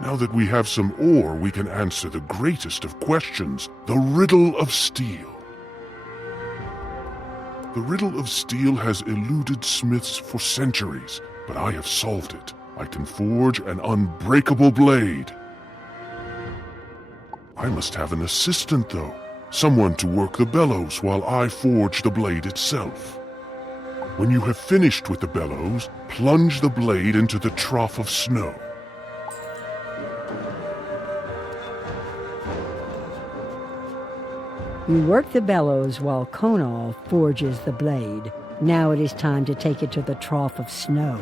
Now that we have some ore, we can answer the greatest of questions, the riddle of steel. The riddle of steel has eluded smiths for centuries, but I have solved it. I can forge an unbreakable blade. I must have an assistant, though. Someone to work the bellows while I forge the blade itself. When you have finished with the bellows, plunge the blade into the trough of snow. You work the bellows while Konal forges the blade. Now it is time to take it to the trough of snow.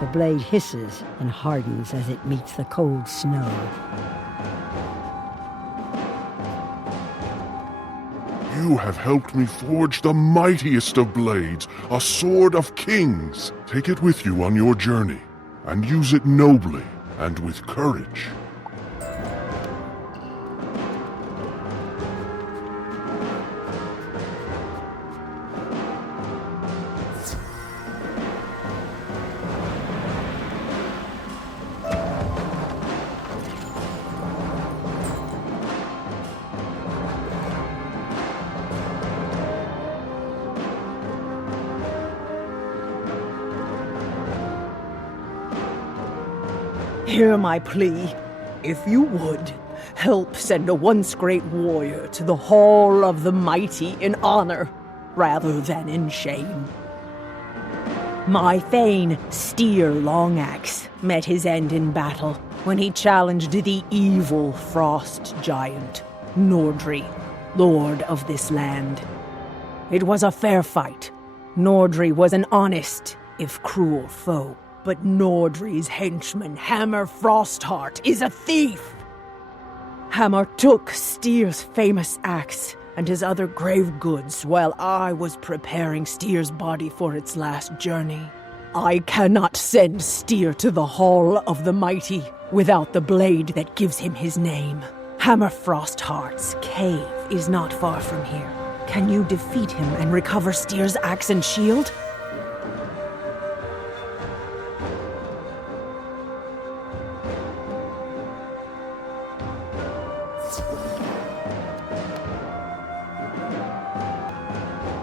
The blade hisses and hardens as it meets the cold snow. You have helped me forge the mightiest of blades, a sword of kings. Take it with you on your journey, and use it nobly and with courage. Hear my plea. If you would, help send a once-great warrior to the Hall of the Mighty in honor, rather than in shame. My Thane, Steer Longaxe, met his end in battle when he challenged the evil frost giant, Nordri, lord of this land. It was a fair fight. Nordri was an honest, if cruel, foe. But Nordri's henchman, Hammer Frostheart, is a thief! Hammer took Steer's famous axe and his other grave goods while I was preparing Steer's body for its last journey. I cannot send Steer to the Hall of the Mighty without the blade that gives him his name. Hammer Frostheart's cave is not far from here. Can you defeat him and recover Steer's axe and shield?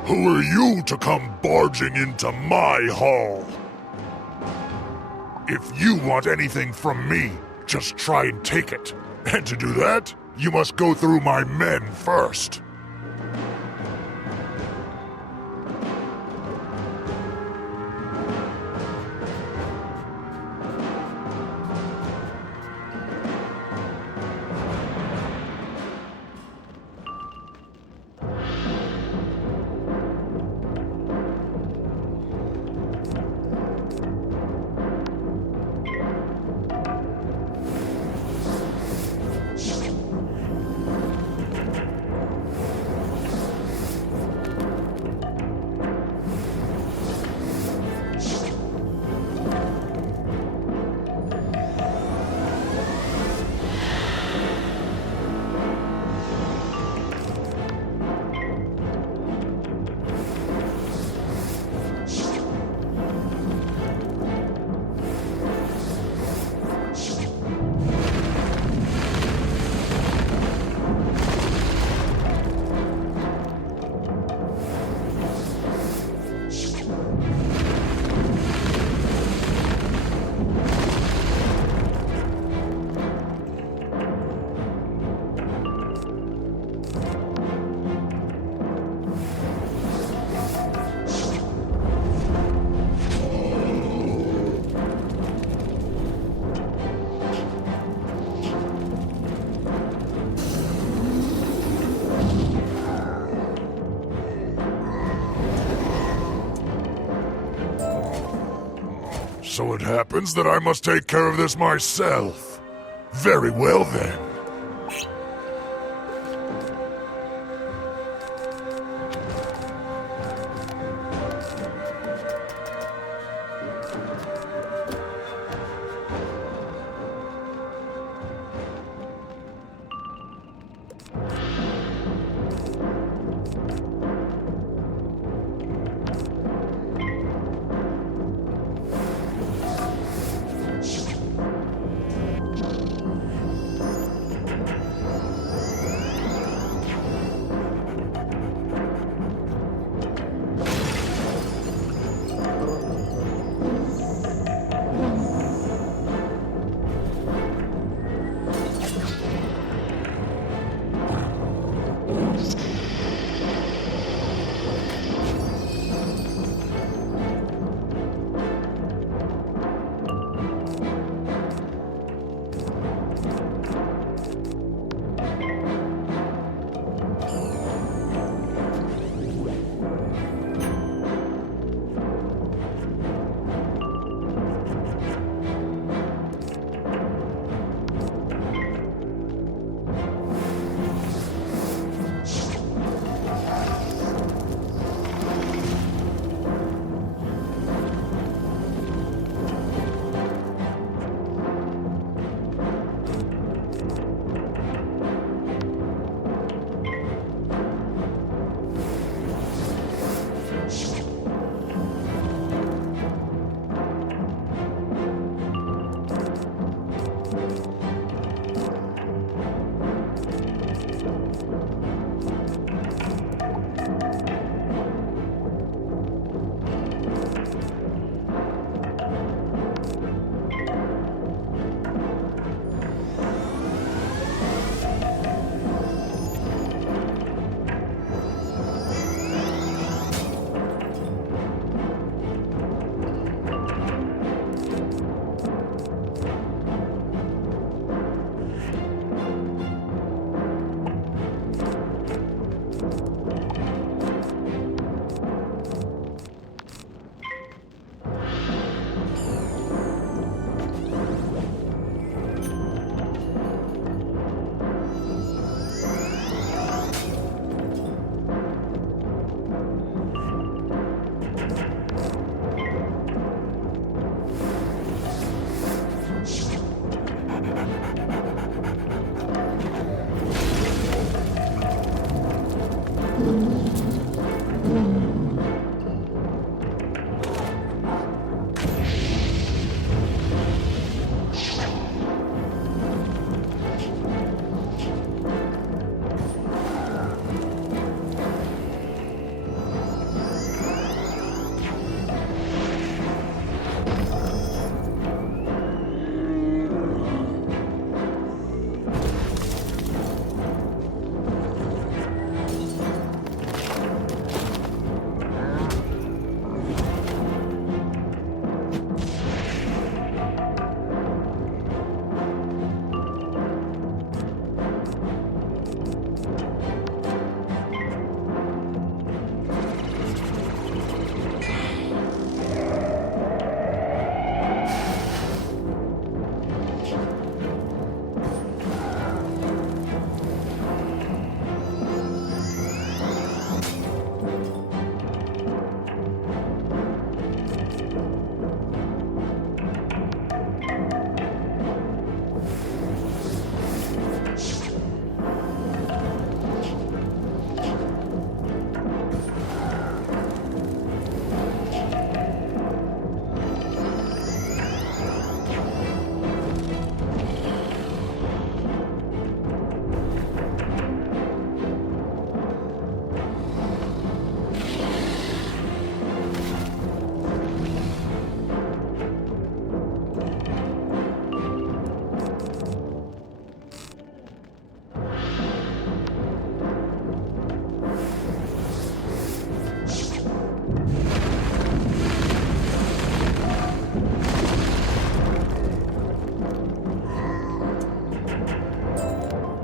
Who are you to come barging into my hall? If you want anything from me, just try and take it. And to do that, you must go through my men first. So it happens that I must take care of this myself. Very well then.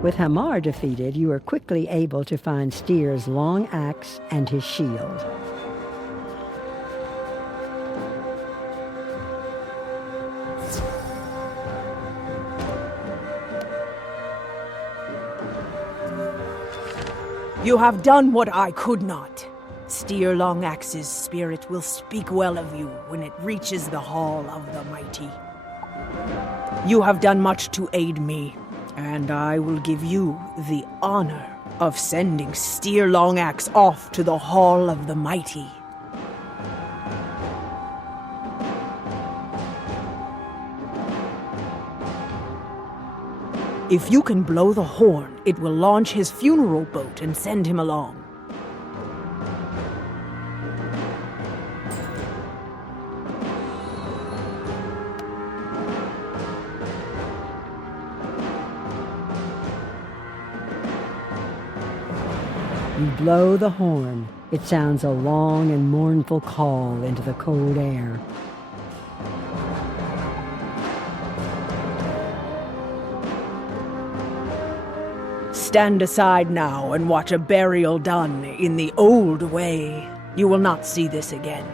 With Ymir defeated, you are quickly able to find Styr's long axe and his shield. You have done what I could not. Styr Longaxe's spirit will speak well of you when it reaches the Hall of the Mighty. You have done much to aid me, and I will give you the honor of sending Styr Longaxe off to the Hall of the Mighty. If you can blow the horn, it will launch his funeral boat and send him along. You blow the horn. It sounds a long and mournful call into the cold air. Stand aside now and watch a burial done in the old way. You will not see this again.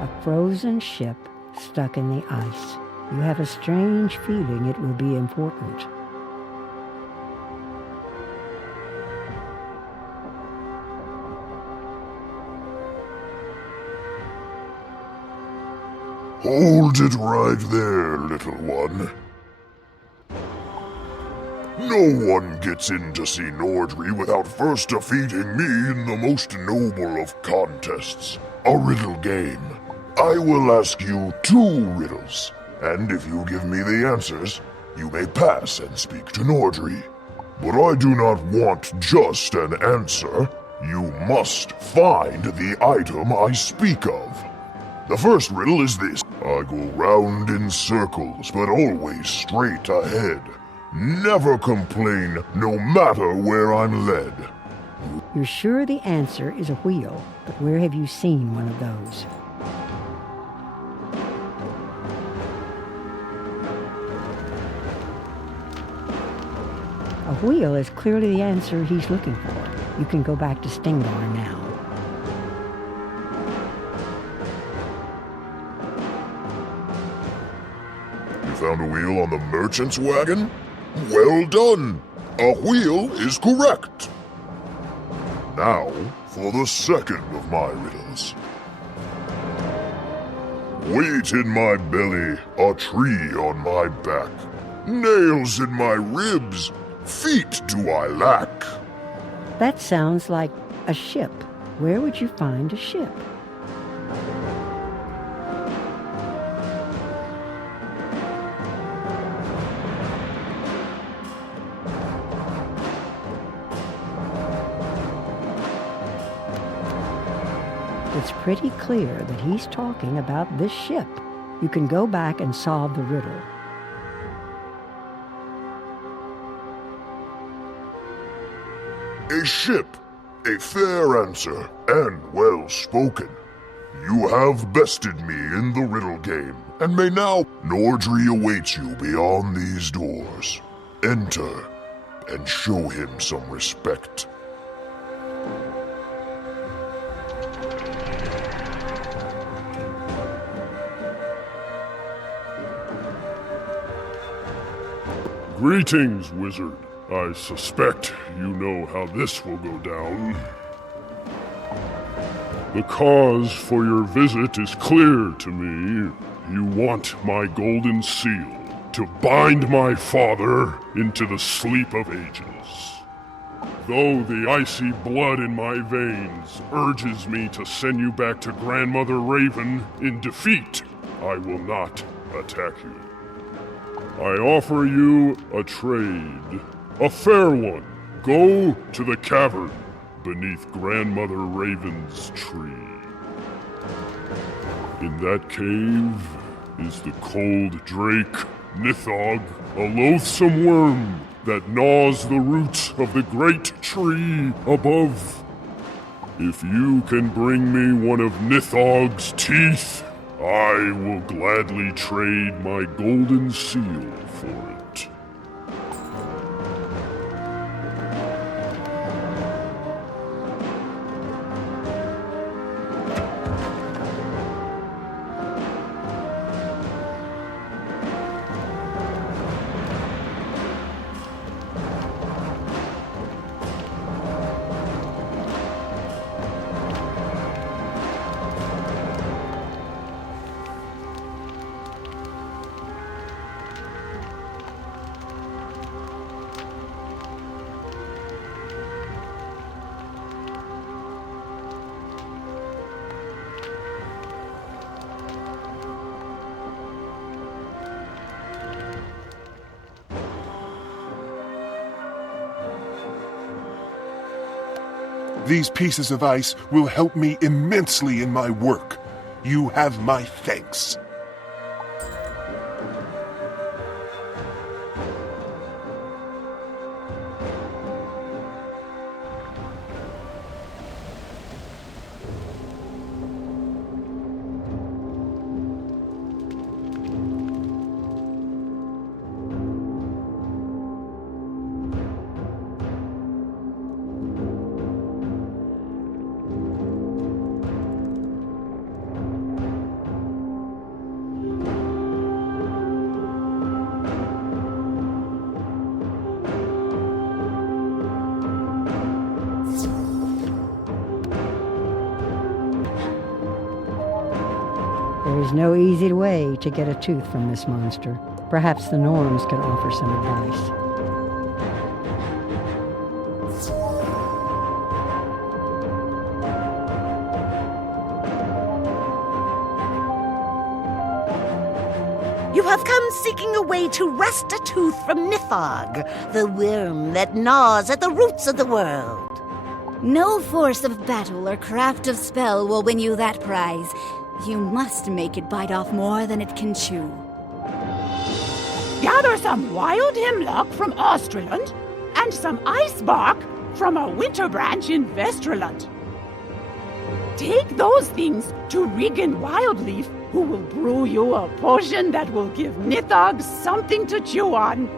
A frozen ship stuck in the ice. You have a strange feeling it will be important. Hold it right there, little one. No one gets in to see Nordri without first defeating me in the most noble of contests, a riddle game. I will ask you 2 riddles, and if you give me the answers, you may pass and speak to Nordri. But I do not want just an answer. You must find the item I speak of. The first riddle is this. I go round in circles, but always straight ahead. Never complain, no matter where I'm led. You're sure the answer is a wheel, but where have you seen one of those? A wheel is clearly the answer he's looking for. You can go back to Stingar now. You found a wheel on the merchant's wagon? Well done! A wheel is correct! Now, for the second of my riddles. Weight in my belly, a tree on my back. Nails in my ribs, feet do I lack. That sounds like a ship. Where would you find a ship? It's pretty clear that he's talking about this ship. You can go back and solve the riddle. A ship, a fair answer, and well spoken. You have bested me in the riddle game, and may now Nordri awaits you beyond these doors. Enter, and show him some respect. Greetings, wizard. I suspect you know how this will go down. The cause for your visit is clear to me. You want my golden seal to bind my father into the sleep of ages. Though the icy blood in my veins urges me to send you back to Grandmother Raven in defeat, I will not attack you. I offer you a trade, a fair one. Go to the cavern beneath Grandmother Raven's tree. In that cave, Is the cold drake, Nithog, a loathsome worm that gnaws the roots of the great tree above? If you can bring me one of Nithog's teeth, I will gladly trade my golden seal for it. These pieces of ice will help me immensely in my work. You have my thanks. There is no easy way to get a tooth from this monster. Perhaps the Norns can offer some advice. You have come seeking a way to wrest a tooth from Nithog, the worm that gnaws at the roots of the world. No force of battle or craft of spell will win you that prize. You must make it bite off more than it can chew. Gather some wild hemlock from Australand and some ice bark from a winter branch in Vesterland. Take those things to Regan Wildleaf, who will brew you a potion that will give Nithog something to chew on.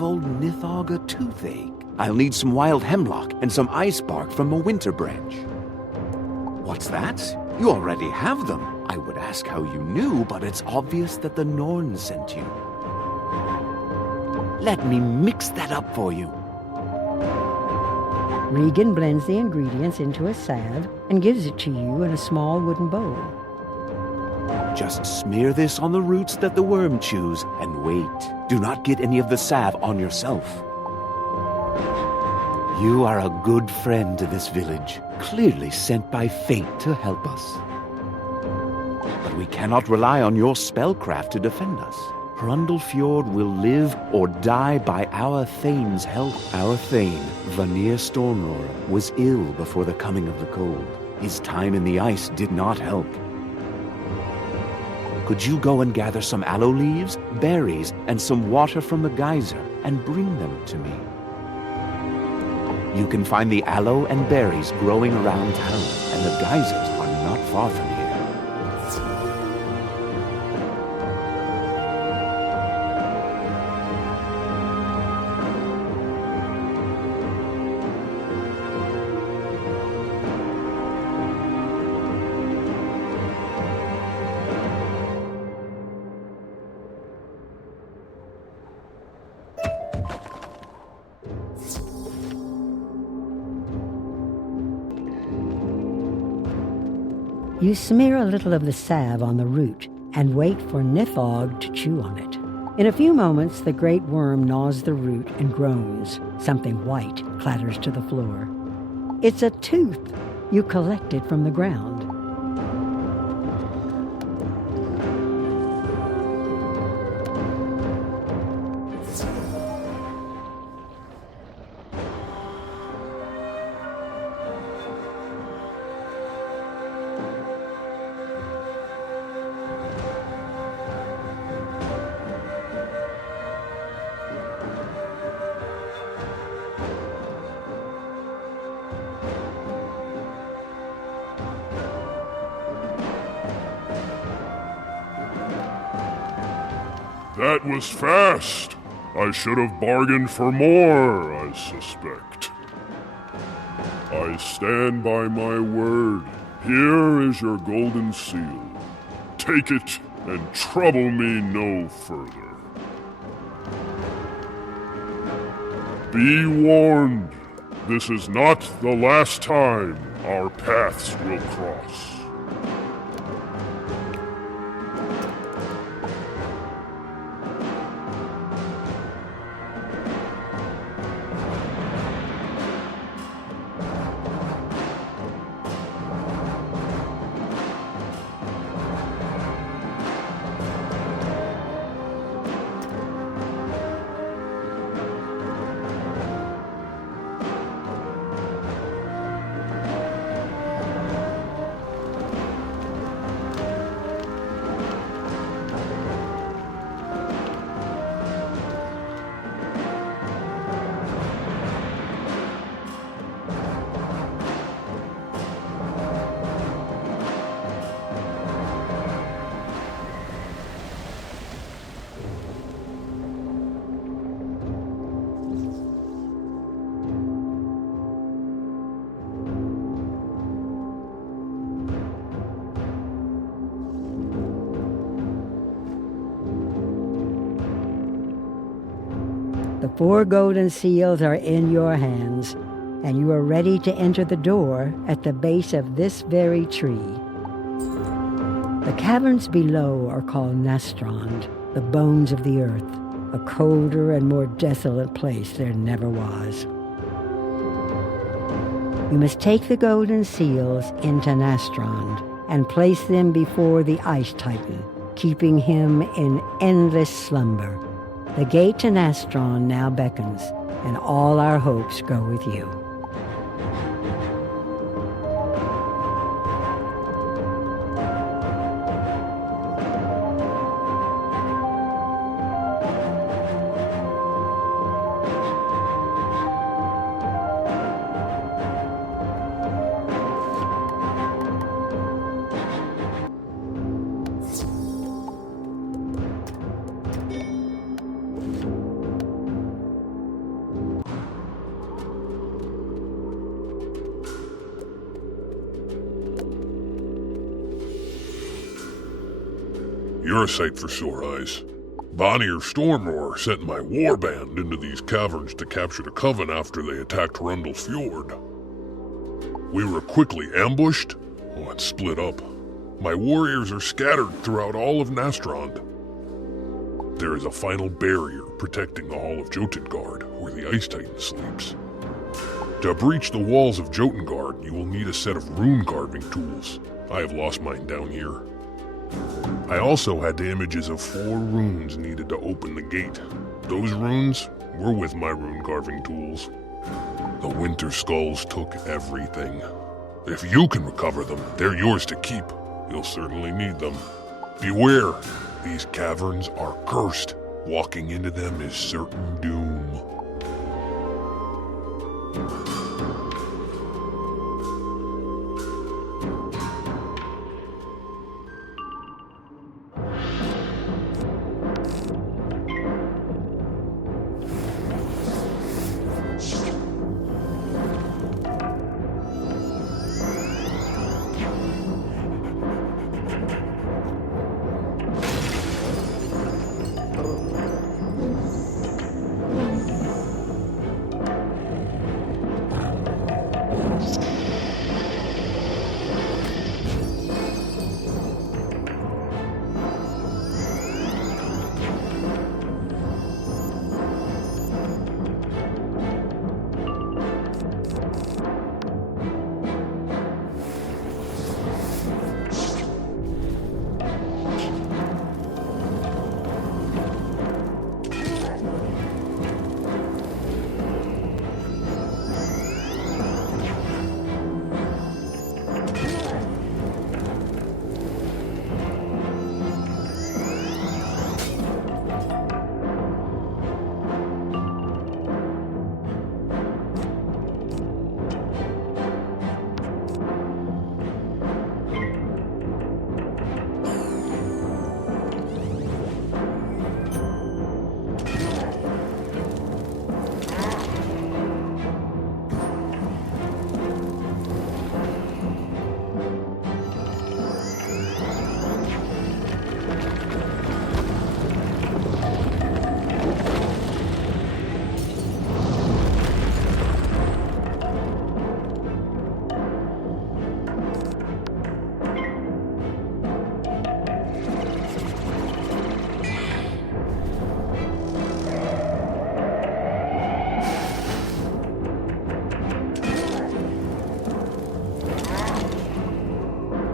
give old Nithog a toothache. I'll need some wild hemlock and some ice bark from a winter branch. What's that? You already have them. I would ask how you knew, but it's obvious that the Norns sent you. Let me mix that up for you. Regan blends the ingredients into a salve and gives it to you in a small wooden bowl. Just smear this on the roots that the worm chews, and wait. Do not get any of the salve on yourself. You are a good friend to this village, clearly sent by fate to help us. But we cannot rely on your spellcraft to defend us. Hrundlefjord will live or die by our Thane's help. Our Thane, Vanir Stormroar, was ill before the coming of the cold. His time in the ice did not help. Could you go and gather some aloe leaves, berries, and some water from the geyser, and bring them to me? You can find the aloe and berries growing around town, and the geysers are not far from here. You smear a little of the salve on the root and wait for Nithog to chew on it. In a few moments, the great worm gnaws the root and groans. Something white clatters to the floor. It's a tooth you collected from the ground. That was fast. I should have bargained for more, I suspect. I stand by my word. Here is your golden seal. Take it and trouble me no further. Be warned. This is not the last time our paths will cross. The 4 golden seals are in your hands, and you are ready to enter the door at the base of this very tree. The caverns below are called Nastrond, the bones of the earth, a colder and more desolate place there never was. You must take the golden seals into Nastrond and place them before the Ice Titan, keeping him in endless slumber. The gate to Nastrond now beckons, and all our hopes go with you. You're a sight for sore eyes. Bonnier Stormroar sent my warband into these caverns to capture the Coven after they attacked Rundle's Fjord. We were quickly ambushed and split up. My warriors are scattered throughout all of Nastrond. There is a final barrier protecting the Hall of Jotengard, where the Ice Titan sleeps. To breach the walls of Jotengard, you will need a set of rune carving tools. I have lost mine down here. I also had the images of 4 runes needed to open the gate. Those runes were with my rune carving tools. The Winter Skulls took everything. If you can recover them, they're yours to keep. You'll certainly need them. Beware, these caverns are cursed. Walking into them is certain doom.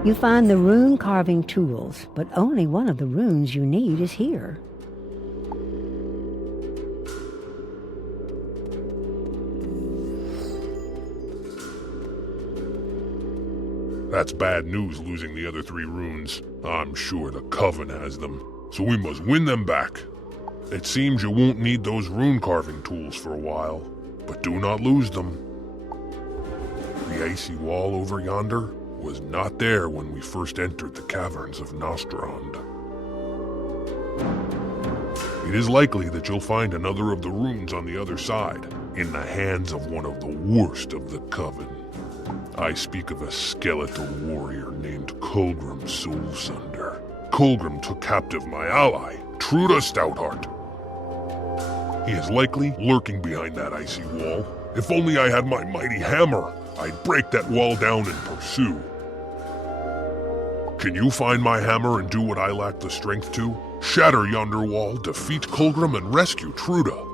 You find the rune carving tools, but only one of the runes you need is here. That's bad news, losing the other 3 runes. I'm sure the Coven has them, so we must win them back. It seems you won't need those rune carving tools for a while, but do not lose them. The icy wall over yonder was not there when we first entered the caverns of Nastrond. It is likely that you'll find another of the runes on the other side, in the hands of one of the worst of the Coven. I speak of a skeletal warrior named Kulgrim Soulsunder. Kulgrim took captive my ally, Truda Stoutheart. He is likely lurking behind that icy wall. If only I had my mighty hammer, I'd break that wall down and pursue. Can you find my hammer and do what I lack the strength to? Shatter yonder wall, defeat Kulgrim, and rescue Truda.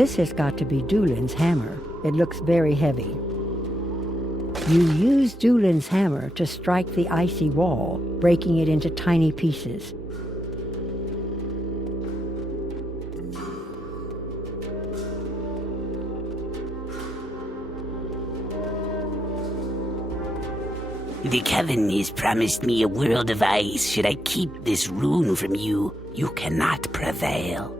This has got to be Dulin's hammer. It looks very heavy. You use Dulin's hammer to strike the icy wall, breaking it into tiny pieces. The Coven has promised me a world of ice. Should I keep this rune from you, you cannot prevail.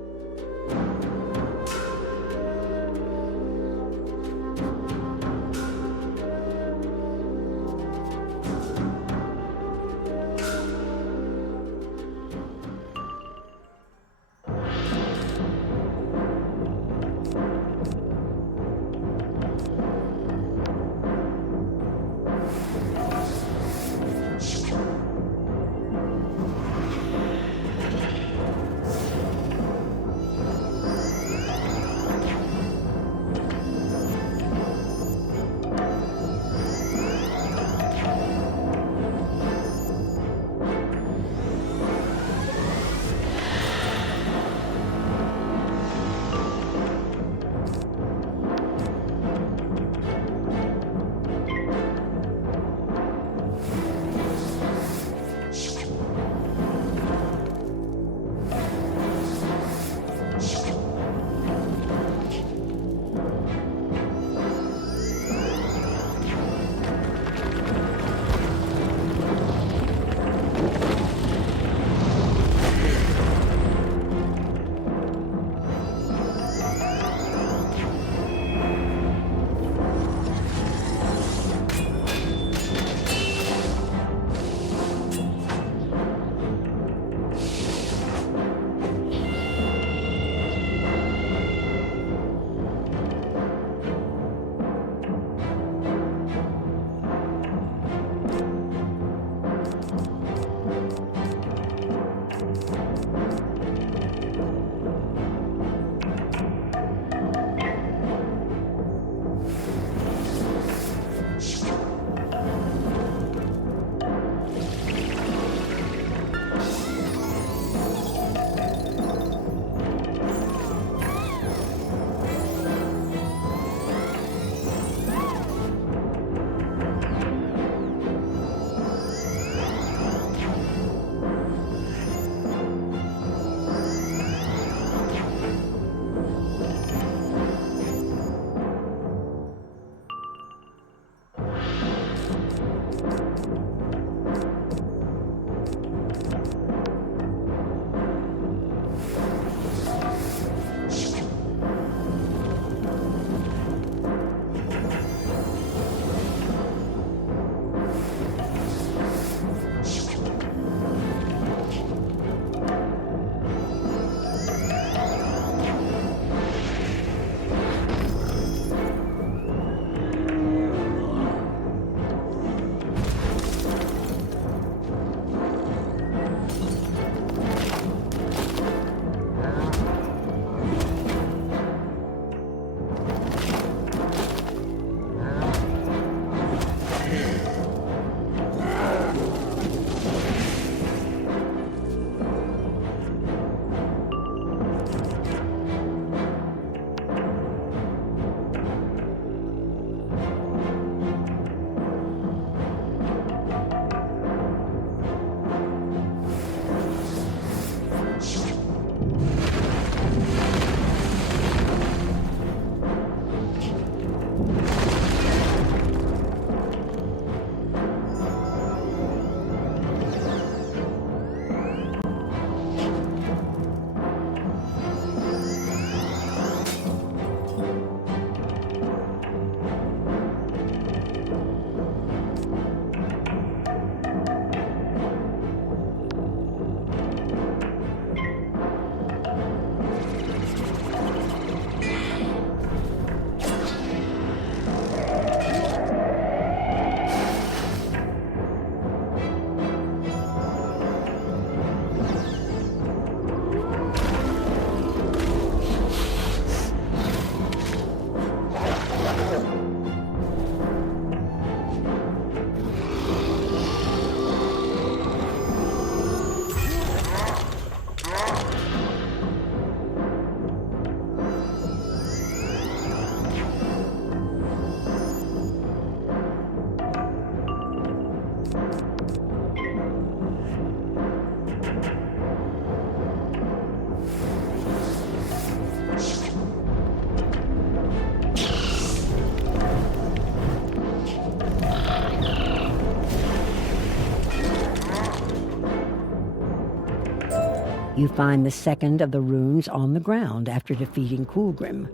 You find the second of the runes on the ground after defeating Coolgrim.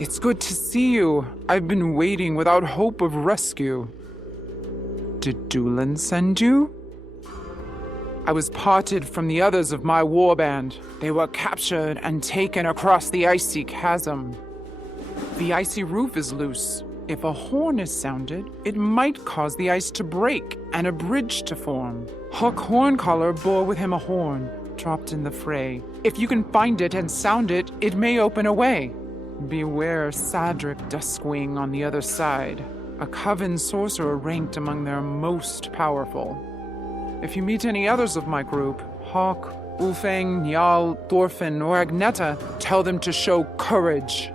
It's good to see you. I've been waiting without hope of rescue. Did Doolan send you? I was parted from the others of my warband. They were captured and taken across the icy chasm. The icy roof is loose. If a horn is sounded, it might cause the ice to break and a bridge to form. Huck Horncaller bore with him a horn, dropped in the fray. If you can find it and sound it, it may open a way. Beware Sadric Duskwing on the other side, a coven sorcerer ranked among their most powerful. If you meet any others of my group, Hawk, Ulfang, Njal, Thorfinn, or Agneta, tell them to show courage.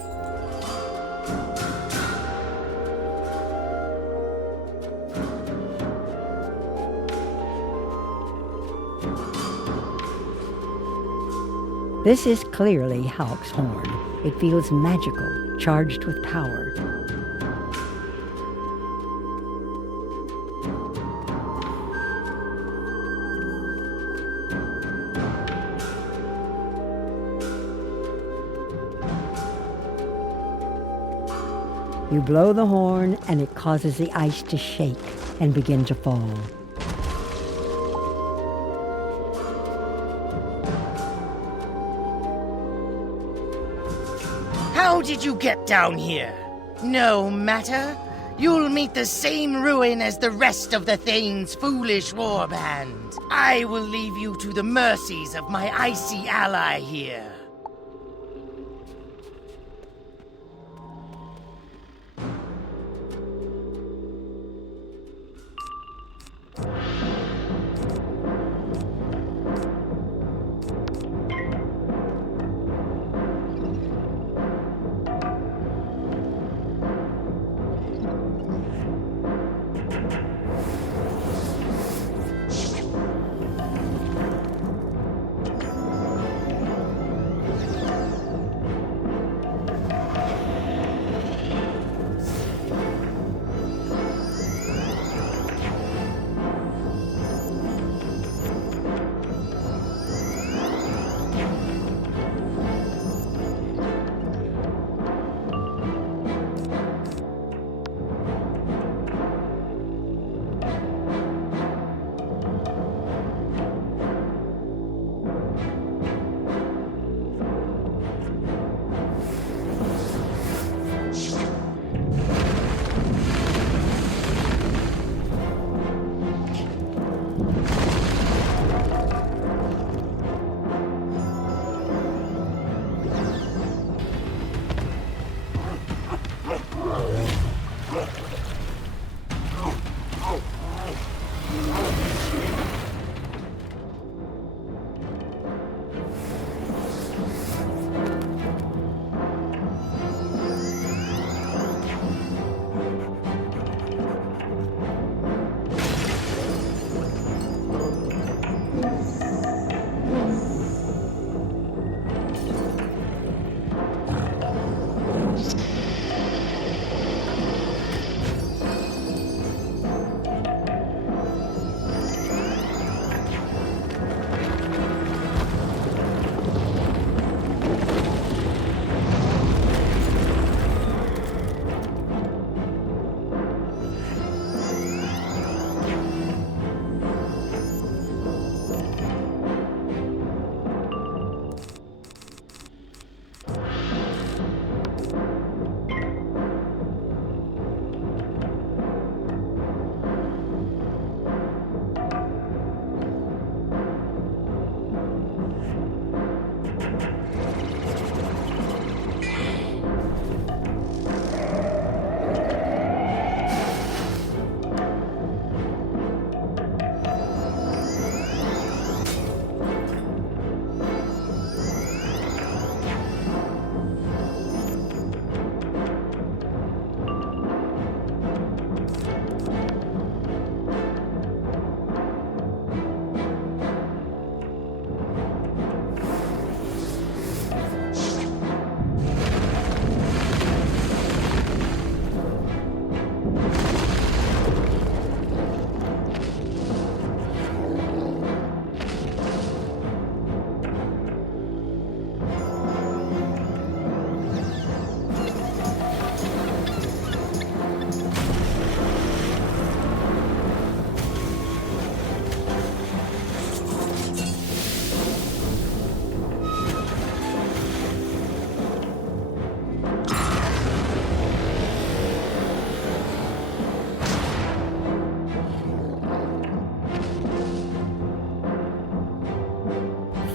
This is clearly Hawk's horn. It feels magical, charged with power. You blow the horn, and it causes the ice to shake and begin to fall. How did you get down here? No matter. You'll meet the same ruin as the rest of the Thane's foolish warband. I will leave you to the mercies of my icy ally here.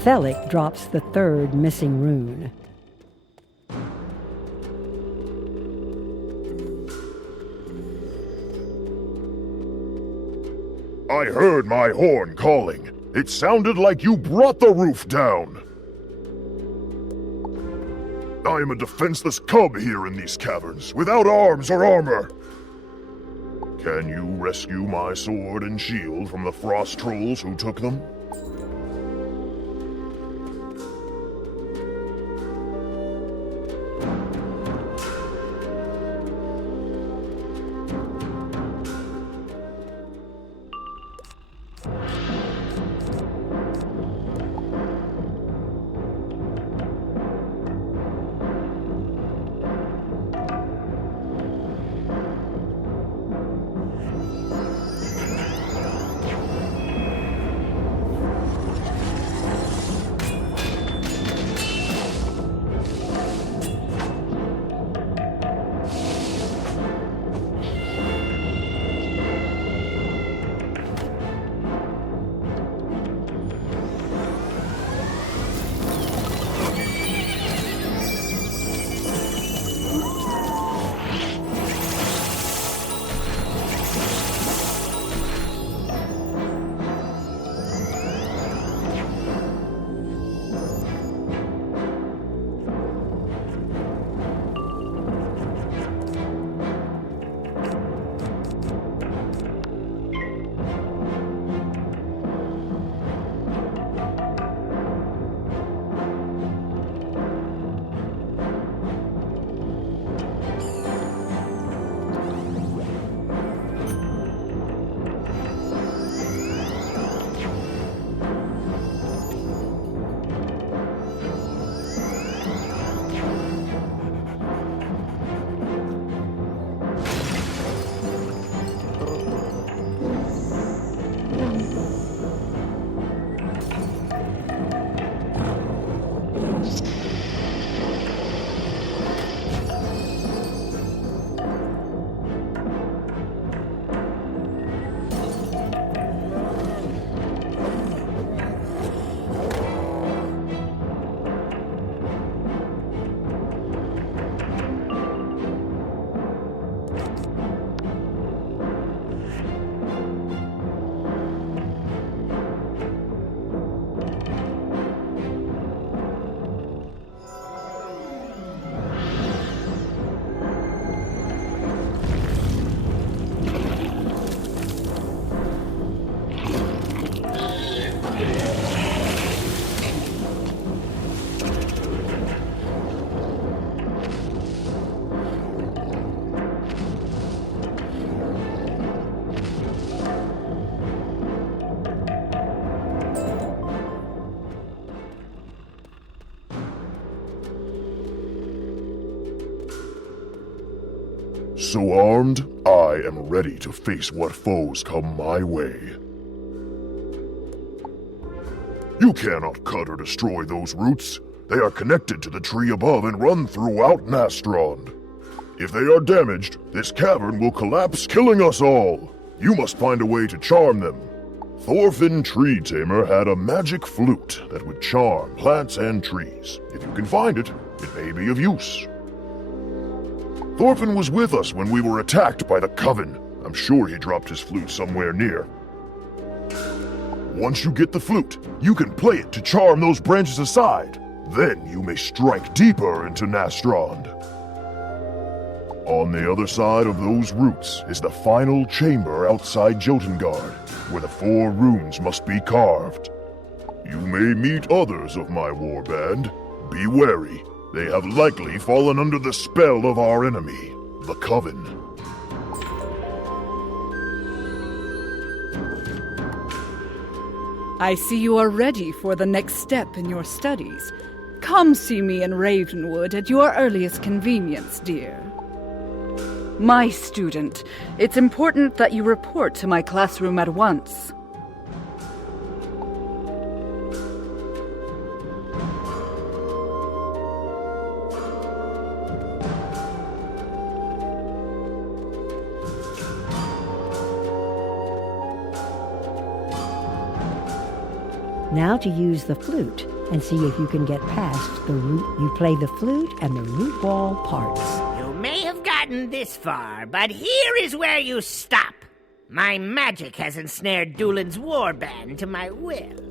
Thelic drops the third missing rune. I heard my horn calling. It sounded like you brought the roof down. I am a defenseless cub here in these caverns, without arms or armor. Can you rescue my sword and shield from the frost trolls who took them? So armed, I am ready to face what foes come my way. You cannot cut or destroy those roots. They are connected to the tree above and run throughout Nastrond. If they are damaged, this cavern will collapse, killing us all. You must find a way to charm them. Thorfinn Tree Tamer had a magic flute that would charm plants and trees. If you can find it, it may be of use. Thorfinn was with us when we were attacked by the Coven. I'm sure he dropped his flute somewhere near. Once you get the flute, you can play it to charm those branches aside. Then you may strike deeper into Nastrond. On the other side of those roots is the final chamber outside Jotengard, where the 4 runes must be carved. You may meet others of my warband. Be wary. They have likely fallen under the spell of our enemy, the Coven. I see you are ready for the next step in your studies. Come see me in Ravenwood at your earliest convenience, dear. My student, it's important that you report to my classroom at once. Now to use the flute, and see if you can get past the root. You play the flute and the root wall parts. You may have gotten this far, but here is where you stop. My magic has ensnared Doolin's warband to my will.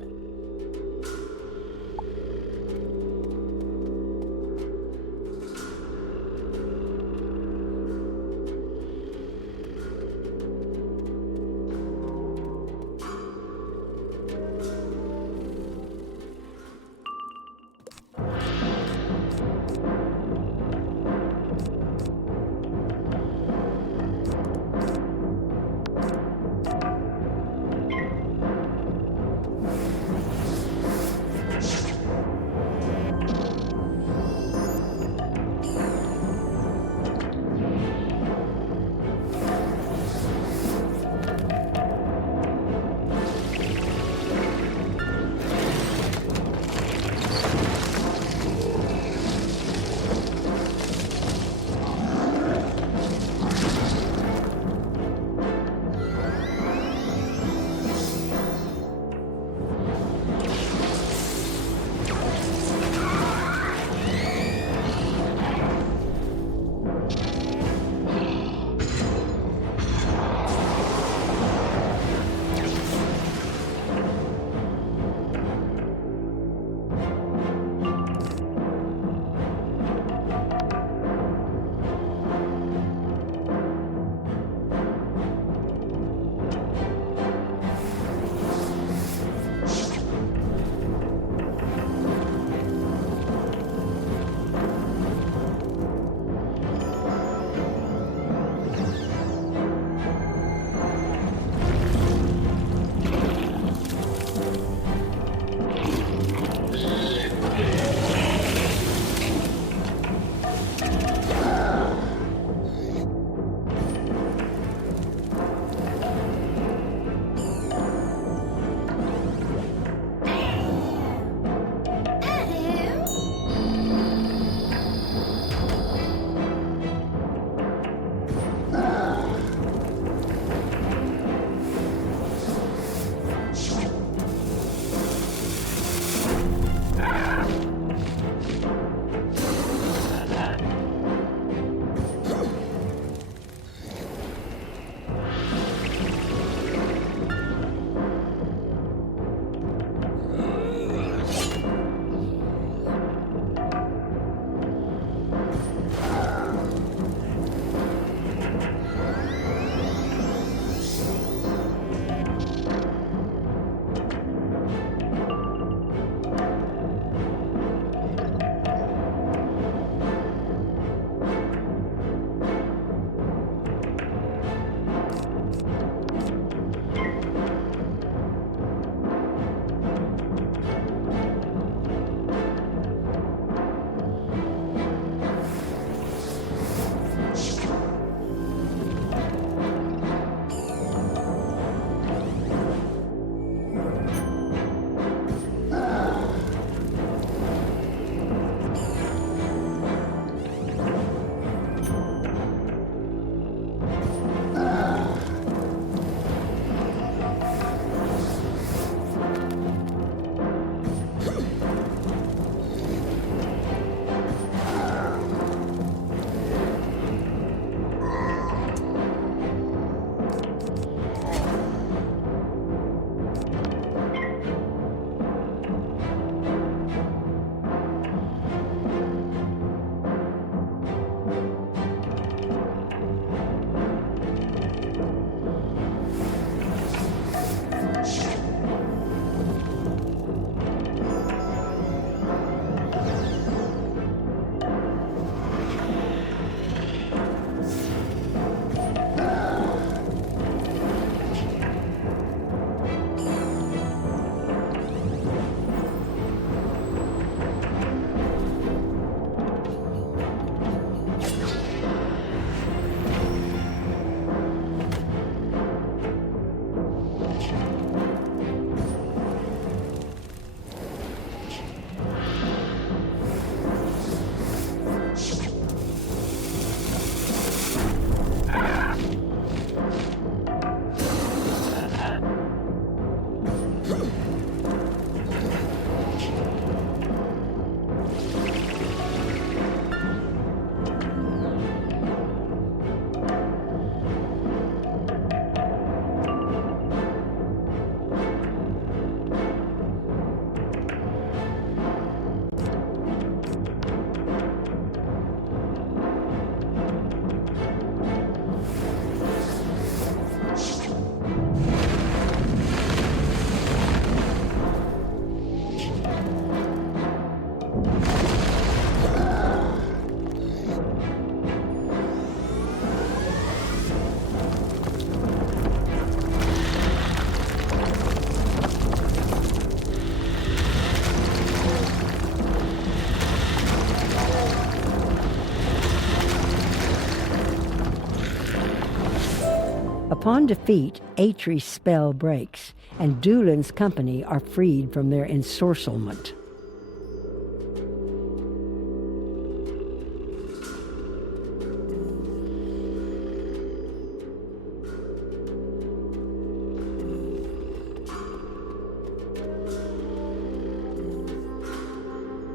Upon defeat, Atri's spell breaks, and Doolin's company are freed from their ensorcelment.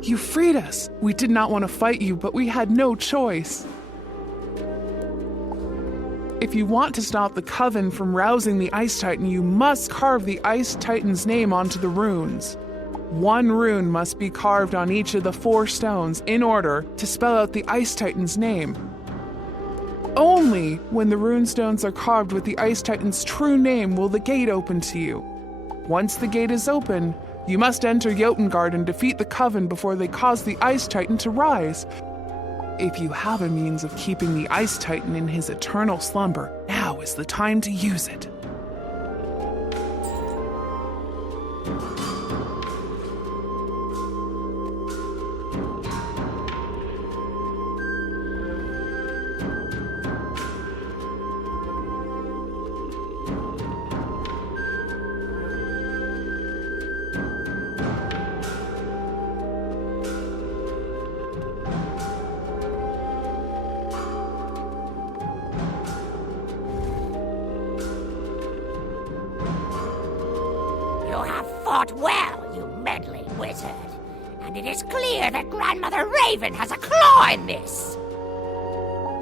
You freed us. We did not want to fight you, but we had no choice. If you want to stop the Coven from rousing the Ice Titan, you must carve the Ice Titan's name onto the runes. 1 rune must be carved on each of the 4 stones in order to spell out the Ice Titan's name. Only when the rune stones are carved with the Ice Titan's true name will the gate open to you. Once the gate is open, you must enter Jotengard and defeat the Coven before they cause the Ice Titan to rise. If you have a means of keeping the Ice Titan in his eternal slumber, now is the time to use it. You have fought well, you meddling wizard. And it is clear that Grandmother Raven has a claw in this.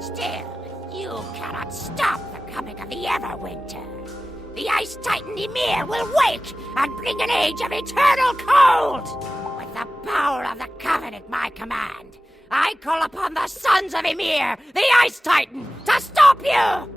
Still, you cannot stop the coming of the Everwinter. The Ice Titan Ymir will wake and bring an age of eternal cold. With the power of the Coven at my command, I call upon the sons of Ymir, the Ice Titan, to stop you!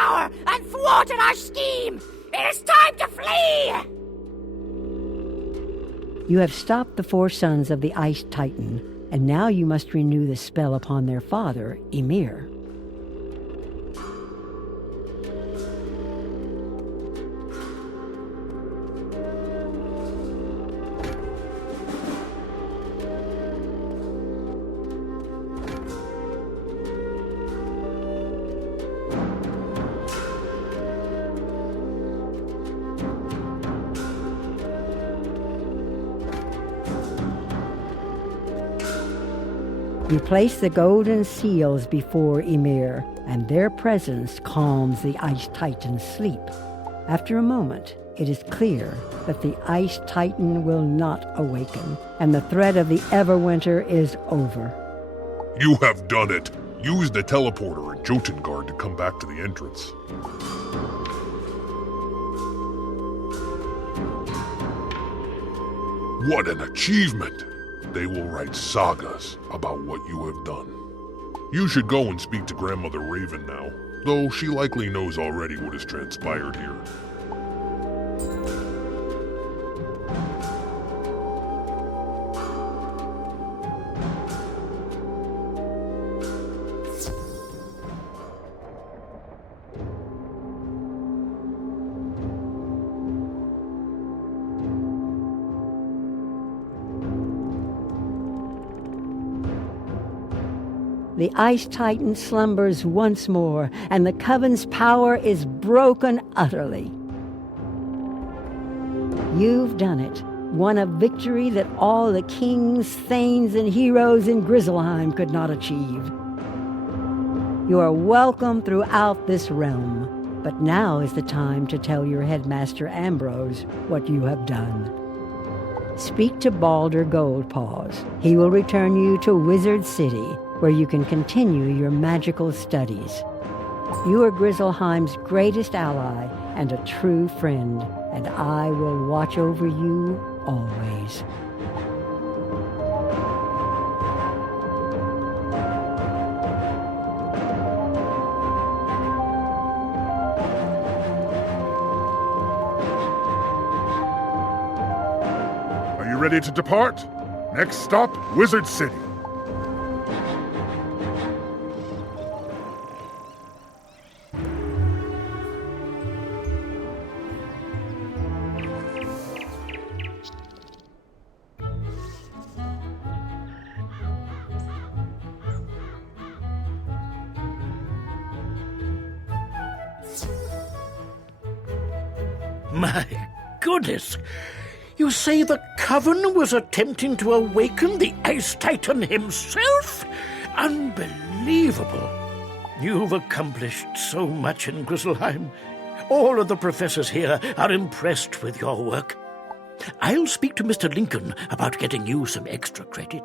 power and thwarted our scheme. It is time to flee! You have stopped the 4 sons of the Ice Titan, and now you must renew the spell upon their father, Ymir. You place the golden seals before Ymir, and their presence calms the Ice Titan's sleep. After a moment, it is clear that the Ice Titan will not awaken, and the threat of the Everwinter is over. You have done it. Use the teleporter at Jotengard to come back to the entrance. What an achievement! They will write sagas about what you have done. You should go and speak to Grandmother Raven now, though she likely knows already what has transpired here. The Ice Titan slumbers once more, and the Coven's power is broken utterly. You've done it, won a victory that all the kings, thanes, and heroes in Grizzleheim could not achieve. You are welcome throughout this realm, but now is the time to tell your headmaster Ambrose what you have done. Speak to Balder Goldpaws. He will return you to Wizard City, where you can continue your magical studies. You are Grizzleheim's greatest ally and a true friend, and I will watch over you always. Are you ready to depart? Next stop, Wizard City. My goodness! You say the Coven was attempting to awaken the Ice Titan himself? Unbelievable! You've accomplished so much in Grizzleheim. All of the professors here are impressed with your work. I'll speak to Mr. Lincoln about getting you some extra credit.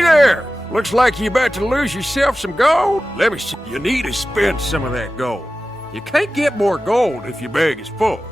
Hey there! Looks like you're about to lose yourself some gold. Let me see. You need to spend some of that gold. You can't get more gold if your bag is full.